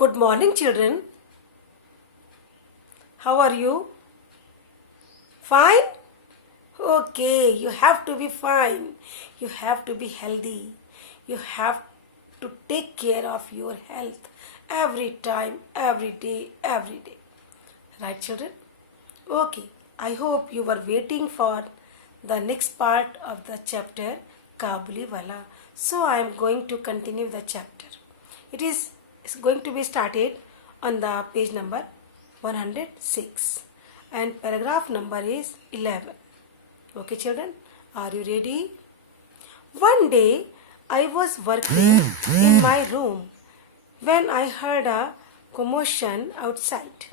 Good morning, children. How are you? Fine? Okay, you have to be fine. You have to be healthy. You have to take care of your health every time, every day, every day. Right, children? Okay, I hope you were waiting for the next part of the chapter Kabuli Wala. So I am going to continue the chapter. It's going to be started on the page number 106 and paragraph number is 11. Okay, children, are you ready? One day I was working in my room when I heard a commotion outside.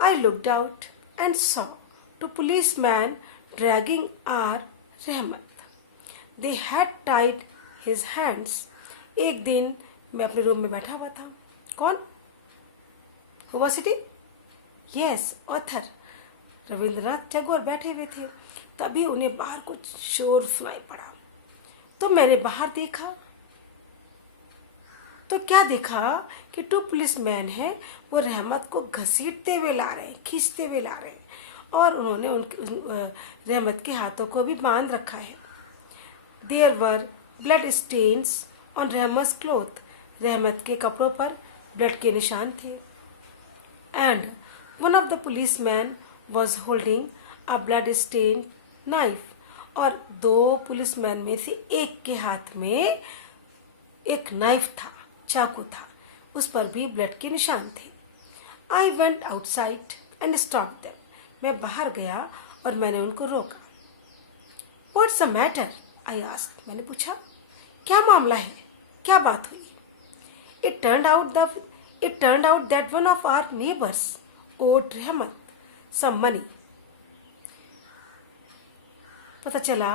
I looked out and saw two policemen dragging our Rahmat. They had tied his hands. एक दिन मैं अपने room में बैठा हुआ था. कौन? Who was sitting? Yes, author Rabindranath Tagore बैठे हुए थे. तभी उन्हें बाहर कुछ शोर सुनाई पड़ा. तो मैंने बाहर देखा तो क्या देखा कि टू पुलिसमैन हैं, वो रहमत को घसीटते हुए ला रहे हैं, खींचते हुए ला रहे हैं और उन्होंने रहमत के हाथों को भी बांध रखा है. There were blood stains on Rahmat cloth. Rahmat के कपड़ों पर ब्लड के निशान थे. And one of the policeman was holding a blood stain knife. और दो पुलिसमैन में से एक के हाथ में एक नाइफ था, चाकू था, उस पर भी ब्लड के निशान थे. I went outside and stop them. मैं बाहर गया और मैंने उनको रोका. What's the matter? I asked. मैंने पूछा क्या मामला है, क्या बात हुई? It turned out that one of our neighbours owed Rahmat some money. पता चला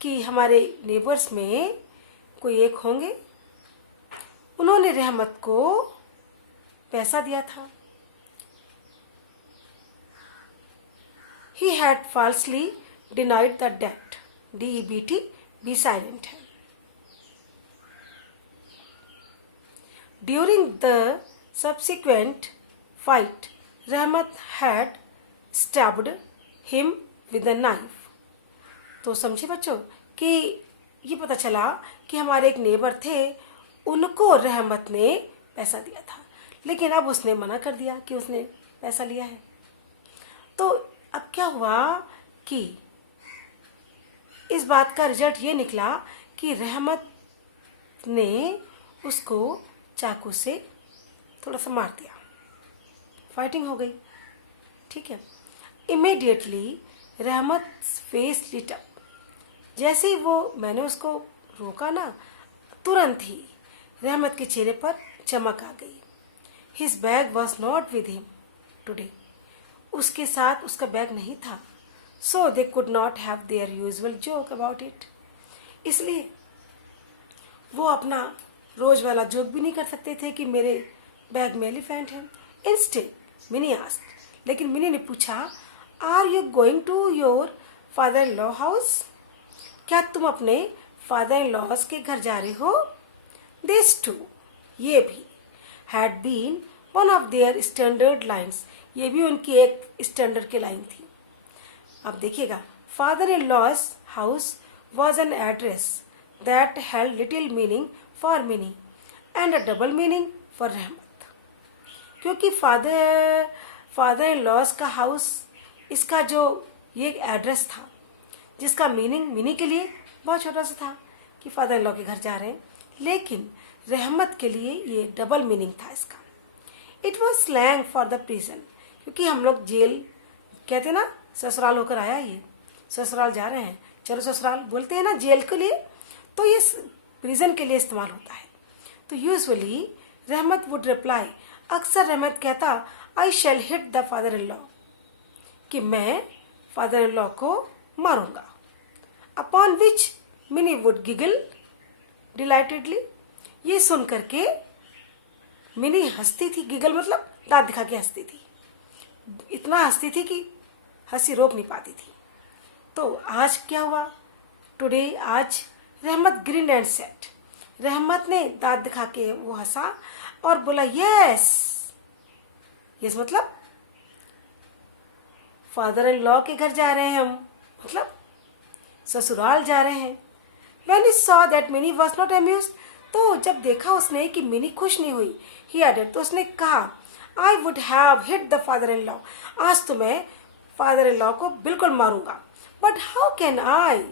कि हमारे नेबर्स में कोई एक होंगे, उन्होंने रहमत को पैसा दिया था. He had falsely denied the debt. DEBT, be silent. During the subsequent fight, Rahmat had stabbed him with a knife. तो समझे बच्चों कि ये पता चला कि हमारे एक नेबर थे, उनको रहमत ने पैसा दिया था, लेकिन अब उसने मना कर दिया कि उसने पैसा लिया है. तो अब क्या हुआ कि इस बात का रिजल्ट ये निकला कि रहमत ने उसको चाकू से थोड़ा सा मार दिया. फाइटिंग हो गई. ठीक है. इमीडिएटली रहमत फेस लिट अप. जैसे ही मैंने उसको रोका ना, तुरंत ही रहमत के चेहरे पर चमक आ गई. His bag was not with him today. उसके साथ उसका बैग नहीं था. So they could not have their usual joke about it. इसलिए वो अपना रोज वाला जोक भी नहीं कर सकते थे कि मेरे बैग में एलिफेंट है. Instead Mini asked. लेकिन मिनी ने पूछा, are you going to your father in law house? क्या तुम अपने फादर इन लॉज के घर जा रहे हो? दिस टू, ये भी, had been one of their standard lines. ये भी उनकी एक स्टैंडर्ड की लाइन थी. अब देखिएगा, father in law's house was an address that had little meaning for Mini and a double meaning for Rahmat. क्योंकि फादर इन लॉज का हाउस, इसका जो ये एड्रेस था, जिसका मीनिंग मिनी के लिए बहुत छोटा सा था कि फादर इन लॉ के घर जा रहे हैं, लेकिन रहमत के लिए ये डबल मीनिंग था इसका. It was slang for the prison. क्योंकि हम लोग जेल कहते ना, ससुराल होकर आया, ये ससुराल जा रहे हैं, चलो ससुराल बोलते हैं ना जेल के लिए, तो ये प्रिजन के लिए इस्तेमाल होता है. तो यूजुअली रहमत वुड रिप्लाई. अक्सर रहमत कहता, I shall hit the father in law, कि मैं फादर इन लॉ को मारूंगा. Upon which Mini would giggle delightedly. ये सुन करके मिनी हंसती थी. गिगल मतलब दांत दिखा के हंसती थी. इतना हंसती थी कि हंसी रोक नहीं पाती थी. तो आज क्या हुआ? टुडे, आज रहमत ग्रिन एंड सेट. रहमत ने दांत दिखा के वो हंसा और बोला यस। यस मतलब फादर इन लॉ के घर जा रहे हैं हम, मतलब ससुराल जा रहे हैं। When he saw that Minnie was not amused, तो जब देखा उसने कि मिनी खुश नहीं हुई, he added, तो उसने कहा I would have hit the father-in-law, आज तो मैं father-in-law को बिल्कुल मारूंगा। But how can I?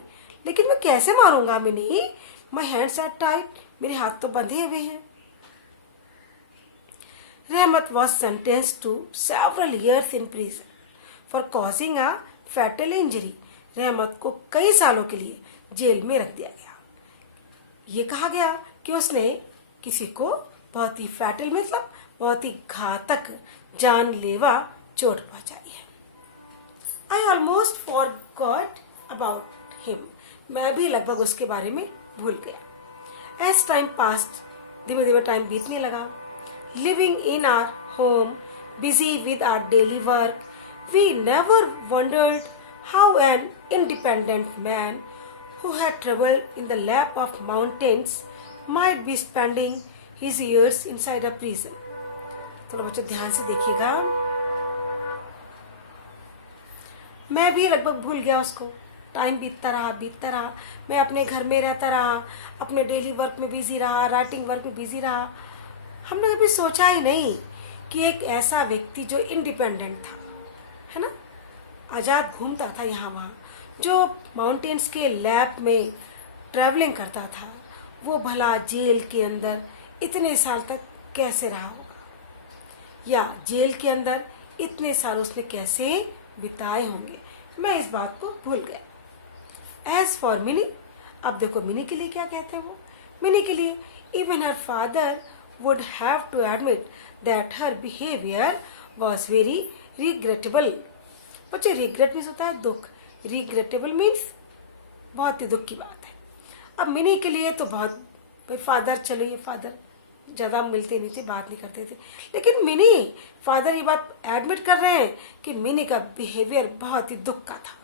लेकिन मैं कैसे मारूंगा mini? My hands are tied, मेरे हाथ तो बंधे हुए हैं। रहमत was sentenced to several years in prison for causing a fatal injury. रहमत को कई सालों के लिए जेल में रख दिया गया। ये कहा गया कि उसने किसी को बहुत ही फैटल मतलब बहुत ही घातक जानलेवा चोट पहुंचाई है। I almost forgot about him, मैं भी लगभग उसके बारे में भूल गया। एज टाइम पास्ट, धीमे धीमे टाइम बीतने लगा। Living in our home, busy with our daily work, we never wondered how an independent man who had traveled in the lap of mountains might be spending his years inside a prison. थोड़ा बच्चों ध्यान से देखिएगा। मैं भी लगभग भूल गया उसको। टाइम बीतता रहा, मैं अपने घर में रहता रहा, अपने डेली वर्क में बिजी रहा, राइटिंग वर्क में बिजी रहा। हमने कभी सोचा ही नहीं कि एक ऐसा व्यक्ति जो इंडिपेंडेंट था, है ना, आज़ाद घूमता था यहाँ वहाँ, जो माउंटेन्स के लैप में ट्रैवलिंग करता था, वो भला जेल के अंदर इतने साल तक कैसे रहा होगा, या जेल के अंदर इतने साल उसने कैसे बिताए होंगे। मैं इस बात को भूल गया। एज फॉर मिनी, अब देखो मिनी के लिए क्या कहते हैं वो। मिनी के लिए even her father would have to admit that her behaviour was very regrettable. बच्चे रिग्रेट मीन्स होता है दुख, रिग्रेटेबल मीन्स बहुत ही दुख की बात है। अब मिनी के लिए तो बहुत, भाई फादर, चलो ये फादर ज़्यादा मिलते नहीं थे, बात नहीं करते थे, लेकिन मिनी फादर ये बात एडमिट कर रहे हैं कि मिनी का बिहेवियर बहुत ही दुख का था।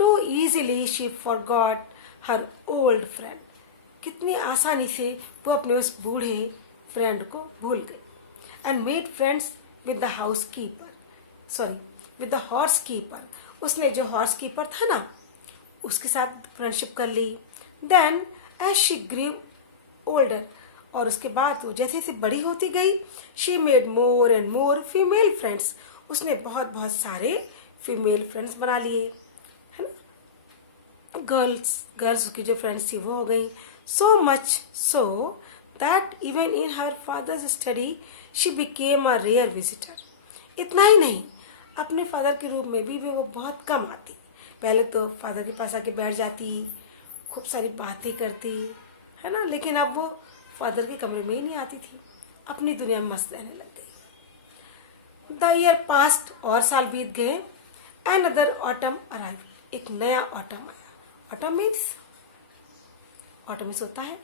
Too easily she forgot her old friend, कितनी आसानी से वो अपने उस बूढ़े फ्रेंड को भूल गए। And made friends with the house keeper, sorry with the horse keeper, उसने जो हॉर्स कीपर था ना उसके साथ फ्रेंडशिप कर ली। Then as she grew older, और उसके बाद वो जैसे जैसे बड़ी होती गई, she made more and more female friends, उसने बहुत बहुत सारे फीमेल फ्रेंड्स बना लिए, है ना। गर्ल्स की जो फ्रेंड्स थी वो हो गई। So much so that even in her father's study she became a rare visitor. इतना ही नहीं, अपने फादर के रूम में भी वो बहुत कम आती। पहले तो फादर के पास आके बैठ जाती, खूब सारी बातें करती, है ना, लेकिन अब वो फादर के कमरे में ही नहीं आती थी, अपनी दुनिया में मस्त रहने लग गई। द ईयर पास्ट, और साल बीत गए। अनदर ऑटम अराइव, एक नया ऑटम आया। ऑटम मीन्स होता है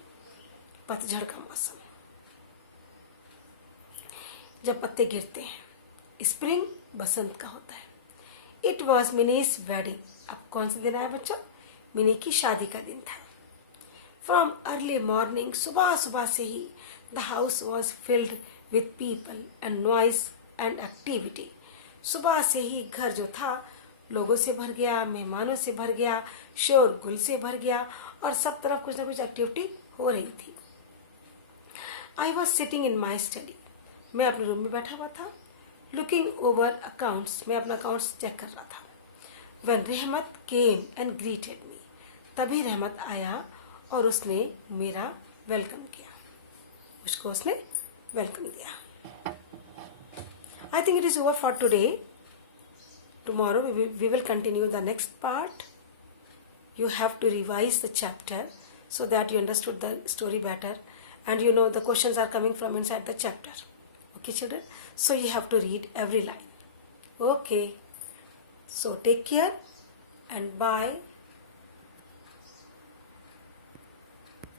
पतझड़ का मौसम, जब पत्ते गिरते हैं। स्प्रिंग बसंत का होता है। इट वॉज मिनीज वेडिंग, अब कौन सा दिन आया बच्चों? मिनी की शादी का दिन था। फ्रॉम अर्ली मॉर्निंग, सुबह सुबह से ही the house was filled with people and noise and activity. सुबह से ही घर जो था लोगों से भर गया, मेहमानों से भर गया, शोर गुल से भर गया, और सब तरफ कुछ ना कुछ एक्टिविटी हो रही थी। I was sitting in my study, मैं अपने रूम में बैठा हुआ था। लुकिंग ओवर अकाउंट्स, मैं अपना अकाउंट्स चेक कर रहा था। व्हेन रहमत केम एंड ग्रीटेड मी, तभी रहमत आया और उसने मेरा वेलकम किया, मुझको उसने वेलकम दिया। I think it is over for today. Tomorrow we will continue the next part. You have to revise the chapter so that you understood the story better, and you know the questions are coming from inside the chapter. Okay children, so you have to read every line. Okay, so take care and bye.